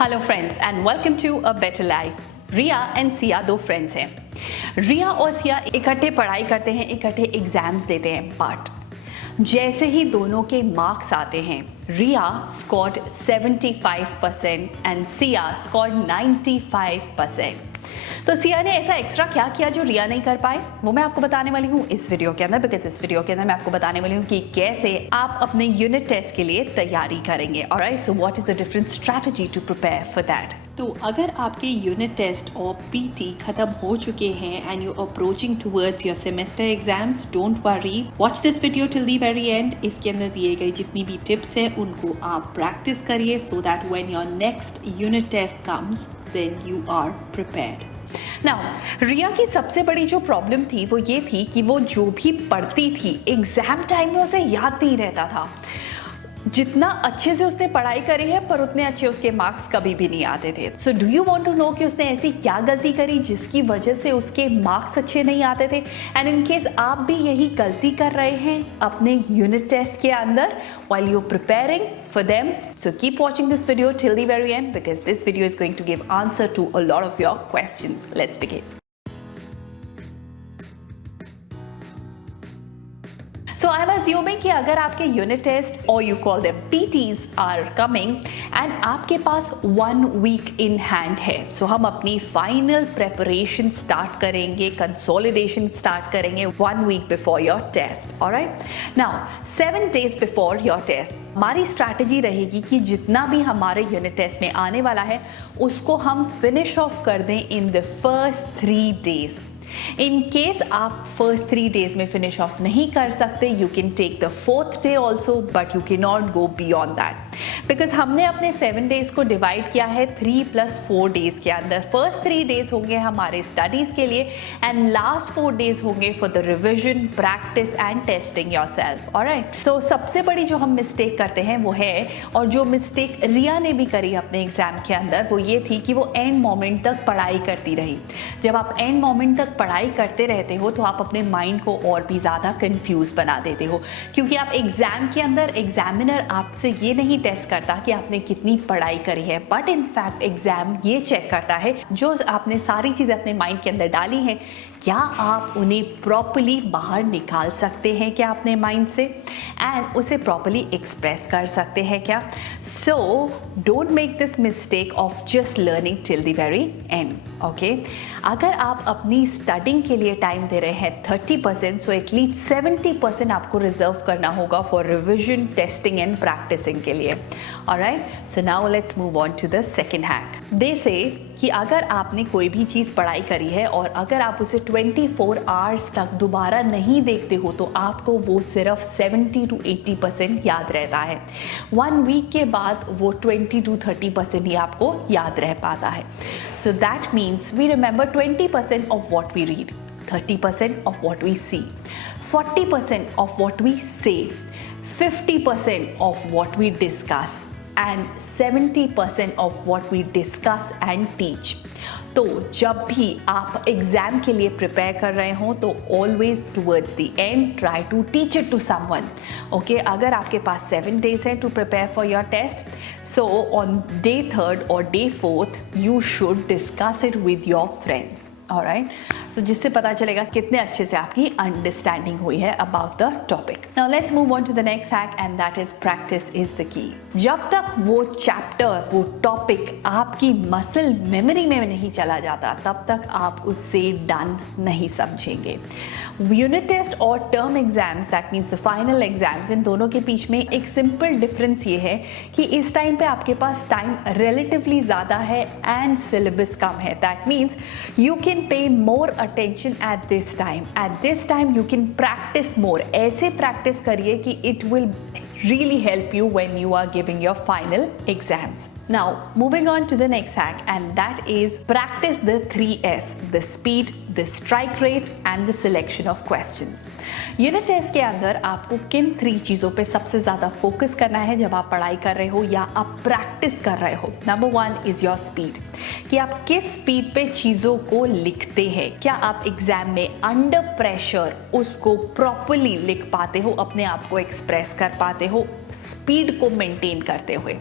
Hello friends and welcome to a better life. Riya and Siya दो friends हैं। रिया और सिया इकट्ठे पढ़ाई करते हैं, इकट्ठे एग्जाम्स देते हैं, बट जैसे ही दोनों के मार्क्स आते हैं, रिया स्कोर्ड 75% एंड सिया स्कोर्ड 95%। तो सिया ने ऐसा एक्स्ट्रा क्या किया जो रिया नहीं कर पाए, वो मैं आपको बताने वाली हूँ इस वीडियो के अंदर। बिकॉज इस वीडियो के अंदर मैं आपको बताने वाली हूँ कि कैसे आप अपने यूनिट टेस्ट के लिए तैयारी करेंगे। Alright, so what is the different strategy to prepare for that. तो अगर आपके यूनिट टेस्ट और पीटी खत्म हो चुके हैं and you approaching towards your semester exams, don't worry, watch this video till the very and. इसके अंदर दिए गए जितनी भी टिप्स हैं उनको आप प्रैक्टिस करिए so that when your next unit test comes then you are prepared. Now Riya की सबसे बड़ी जो प्रॉब्लम थी वो ये थी कि वो जो भी पढ़ती थी एग्जाम टाइम में उसे याद नहीं रहता था। जितना अच्छे से उसने पढ़ाई करी है पर उतने अच्छे उसके मार्क्स कभी भी नहीं आते थे। So do you want to know कि उसने ऐसी क्या गलती करी जिसकी वजह से उसके मार्क्स अच्छे नहीं आते थे। एंड इन केस आप भी यही गलती कर रहे हैं अपने यूनिट टेस्ट के अंदर while you're preparing for them, so keep watching this video till the very end because this video is going to give answer to a lot of your questions. Let's begin. So I'm assuming कि अगर आपके unit test और you call them PTs are coming and आपके पास 1 week in hand है, so हम अपनी final preparation start करेंगे, कंसोलिडेशन स्टार्ट करेंगे 1 week before your test. Alright, now 7 days before your test हमारी स्ट्रैटेजी रहेगी कि जितना भी हमारे यूनिट टेस्ट में आने वाला है उसको हम फिनिश ऑफ कर दें in the first 3 days। In case आप फर्स्ट 3 days में फिनिश ऑफ नहीं कर सकते, you can take the 4th day also, but you can not go beyond that because हमने अपने 7 days को डिवाइड किया है 3 + 4 days के अंदर। फर्स्ट 3 days होंगे हमारे स्टडीज के लिए एंड लास्ट 4 days होंगे for the revision, practice and testing yourself. Alright, so सबसे बड़ी जो हम मिस्टेक करते हैं वो है, और जो मिस्टेक रिया ने भी करी अपने एग्जाम के अंदर, वो ये थी कि वो एंड मोमेंट तक पढ़ाई करती रही। जब आप एंड मोमेंट तक पढ़ाई करते रहते हो तो आप अपने माइंड को और भी ज़्यादा कंफ्यूज बना देते हो, क्योंकि आप एग्जाम के अंदर एग्जामिनर आपसे ये नहीं टेस्ट करता कि आपने कितनी पढ़ाई करी है, बट इनफैक्ट एग्जाम ये चेक करता है जो आपने सारी चीज़ें अपने माइंड के अंदर डाली हैं, क्या आप उन्हें प्रॉपर्ली बाहर निकाल सकते हैं क्या अपने माइंड से, एंड उसे प्रॉपर्ली एक्सप्रेस कर सकते हैं क्या। So don't make this mistake of just learning till the very and. Okay, अगर आप अपनी स्टडिंग के लिए टाइम दे रहे हैं 30%, सो एटलीस्ट 70% आपको रिजर्व करना होगा for revision, testing and practising के लिए। Alright, so now let's move on to the second hack. They say कि अगर आपने कोई भी चीज़ पढ़ाई करी है और अगर आप उसे 24 आवर्स तक दोबारा नहीं देखते हो तो आपको वो सिर्फ 70 to 80% याद रहता है। 1 वीक के बाद वो 20 to 30% ही आपको याद रह पाता है। So that means we remember 20% of what we read, 30% of what we see, 40% of what we say, 50% of what we discuss and 70% of what we discuss and teach. तो जब भी आप एग्जाम के लिए प्रिपेयर कर रहे हो तो always towards the end try to teach it to someone. Okay, अगर आपके पास 7 days हैं to prepare for your test, so on day 3rd और day 4th you should discuss it with your friends. Alright, so जिससे पता चलेगा कितने अच्छे से आपकी अंडरस्टैंडिंग हुई है about the topic. Now let's move on to the next hack and that is practice is the key. जब तक वो चैप्टर, वो टॉपिक आपकी मसल मेमोरी में नहीं चला जाता तब तक आप उससे डन नहीं समझेंगे। यूनिट टेस्ट और term exams, that means the final exams, इन दोनों के बीच में एक सिंपल डिफरेंस ये है कि इस टाइम पे आपके पास टाइम रिलेटिवली ज़्यादा है एंड सिलेबस कम है। That means you can pay more attention at this time. At this time you can practice more. ऐसे practice करिए कि it will really help you when you are giving your final exams. Now moving on to the next hack and that is practice the 3S, the speed, the strike rate and the selection of questions. Unit test के अंदर आपको किन 3 चीज़ों पे सबसे ज़्यादा focus करना है जब आप पढ़ाई कर रहे हो या आप प्रैक्टिस कर रहे हो। नंबर 1 इज़ योर स्पीड, कि आप किस स्पीड पे चीज़ों को लिखते हैं। क्या आप एग्जाम में अंडर प्रेशर उसको प्रॉपरली लिख पाते हो, अपने आप को एक्सप्रेस कर पाते हो स्पीड को मेंटेन करते हुए।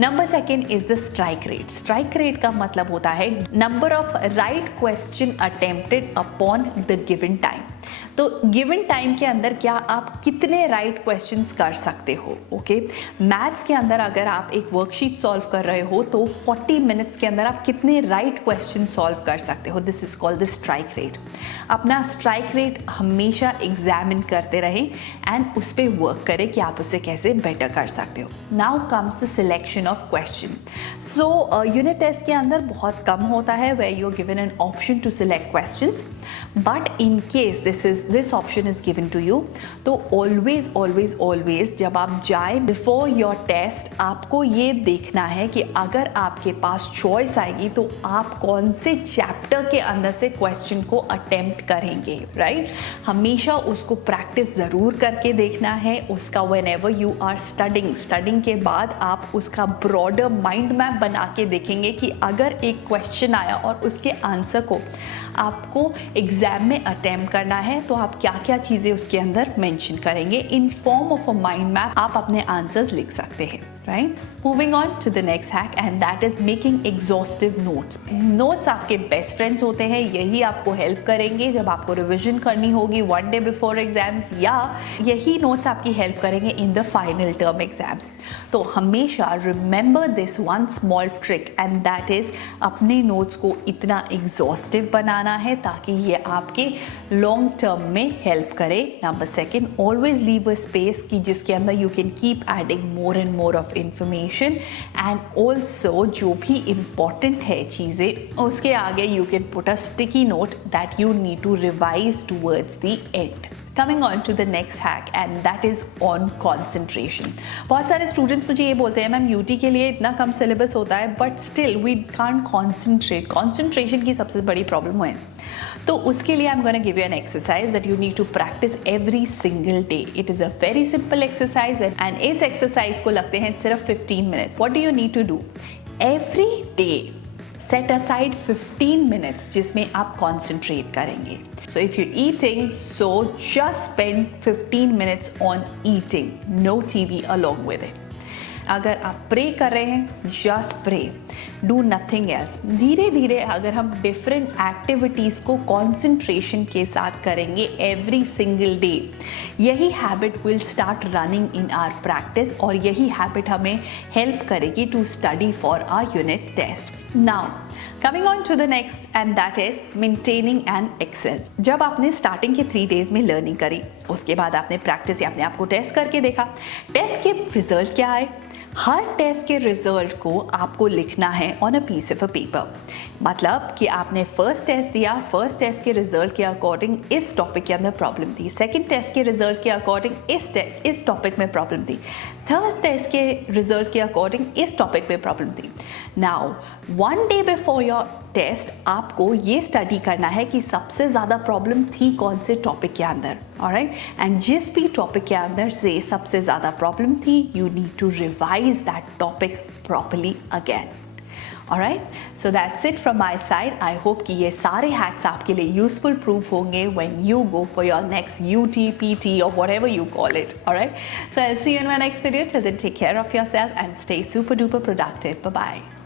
Number second is the strike rate. Strike rate का मतलब होता है number of right question attempted upon the given time. तो गिवन टाइम के अंदर क्या आप कितने राइट क्वेश्चंस कर सकते हो। ओके, मैथ्स के अंदर अगर आप एक वर्कशीट सॉल्व कर रहे हो तो 40 मिनट्स के अंदर आप कितने राइट क्वेश्चन सॉल्व कर सकते हो। This is called the strike rate. अपना स्ट्राइक रेट हमेशा एग्जामिन करते रहें एंड उस पर वर्क करें कि आप उसे कैसे बेटर कर सकते हो। Now comes the selection of question. So unit test के अंदर बहुत कम होता है where you are given an option to select questions, but in case this option is given to you, तो ऑलवेज जब आप जाएं बिफोर योर टेस्ट आपको ये देखना है कि अगर आपके पास चॉइस आएगी तो आप कौन से चैप्टर के अंदर से क्वेश्चन को अटेम्प्ट करेंगे, राइट? हमेशा उसको प्रैक्टिस ज़रूर करके देखना है उसका। Whenever you are studying के बाद आप उसका ब्रॉडर माइंड मैप बना के देखेंगे कि अगर एक क्वेश्चन आया और उसके आंसर को आपको एग्जाम में अटेम्प्ट करना है तो आप क्या क्या चीज़ें उसके अंदर मेंशन करेंगे। In form of a mind map आप अपने आंसर्स लिख सकते हैं, right? Moving on to the next hack and that is making exhaustive notes. Notes आपके बेस्ट फ्रेंड्स होते हैं, यही आपको हेल्प करेंगे जब आपको रिविजन करनी होगी वन डे बिफोर एग्जाम्स, या यही नोट्स आपकी हेल्प करेंगे in the final term exams. तो हमेशा remember this one small trick and that is अपने नोट्स को इतना एग्जॉस्टिव बनाना है ताकि ये आपके लॉन्ग टर्म में हेल्प करे। Number second, always leave a space कि जिसके अंदर you can keep adding more and more of information and also जो भी इम्पॉर्टेंट है चीज़ें उसके आगे you can put a sticky note that you need to revise towards the end. Coming on to the next hack and that is on concentration. बहुत सारे students मुझे ये बोलते हैं मैम यूटी के लिए इतना कम सिलेबस होता है but still we can't concentrate. Concentration की सबसे बड़ी प्रॉब्लम है, तो उसके लिए I am gonna give you an exercise that you need to practice every single day. It is a very simple exercise and इस एक्सरसाइज को लगते हैं सिर्फ 15 minutes. What do you need to do? Every day set aside 15 minutes जिसमें आप concentrate करेंगे। So if you're eating, so just spend 15 minutes on eating, no TV along with it. अगर आप प्रे कर रहे हैं, just pray, do nothing else. धीरे धीरे अगर हम डिफरेंट एक्टिविटीज़ को कंसंट्रेशन के साथ करेंगे every single day, यही habit will start running in our practice और यही हैबिट हमें हेल्प करेगी to study for our unit test. Now coming on to the next and that is maintaining an excel. जब आपने स्टार्टिंग के 3 days में learning करी, उसके बाद आपने प्रैक्टिस या अपने आप को टेस्ट करके देखा, टेस्ट के रिजल्ट क्या आए, हर टेस्ट के रिजल्ट को आपको लिखना है on a piece of a paper. मतलब कि आपने फर्स्ट टेस्ट दिया, फर्स्ट टेस्ट के रिजल्ट के अकॉर्डिंग इस टॉपिक के अंदर प्रॉब्लम थी, सेकंड टेस्ट के रिजल्ट के अकॉर्डिंग इस टॉपिक में प्रॉब्लम थी, थर्ड टेस्ट के रिजल्ट के अकॉर्डिंग इस टॉपिक में प्रॉब्लम थी। Now one day before your test आपको ये स्टडी करना है कि सबसे ज़्यादा प्रॉब्लम थी कौन से टॉपिक के अंदर, ऑलराइट? एंड जिस भी टॉपिक के अंदर से सबसे ज़्यादा प्रॉब्लम थी, you need to revise that topic properly again. Alright, so that's it from my side. I hope कि ये सारे hacks आपके लिए useful proof होंगे when you go for your next UT, PT or whatever you call it. Alright, so I'll see you in my next video. Till then, take care of yourself and stay super duper productive. Bye bye.